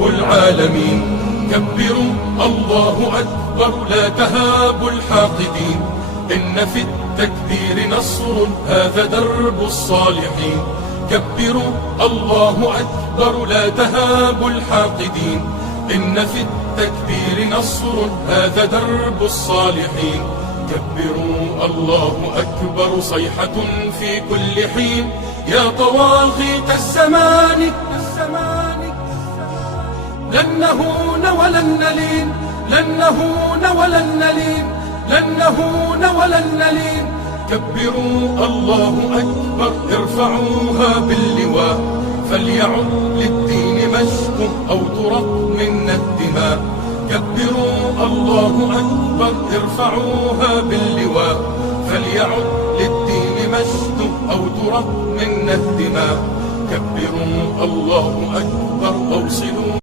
رب العالمين. كبروا الله أكبر لا تهابوا الحاقدين، إن في التكبير نصر هذا درب الصالحين. كبروا الله أكبر لا تهابوا الحاقدين، إن في التكبير نصر هذا درب الصالحين. كبروا الله أكبر صيحة في كل حين، يا طواغيت الزمان لن نهون ولن نلين، لن نهون ولن نلين، لن نهون ولن نلين. كبروا الله أكبر ارفعوها باللواء، فليعد للدين مجد أو ترق منا الدماء. كبروا الله أكبر ارفعوها باللواء، فليعد للدين مجد أو ترق منا الدماء. كبروا الله أكبر أوصلوا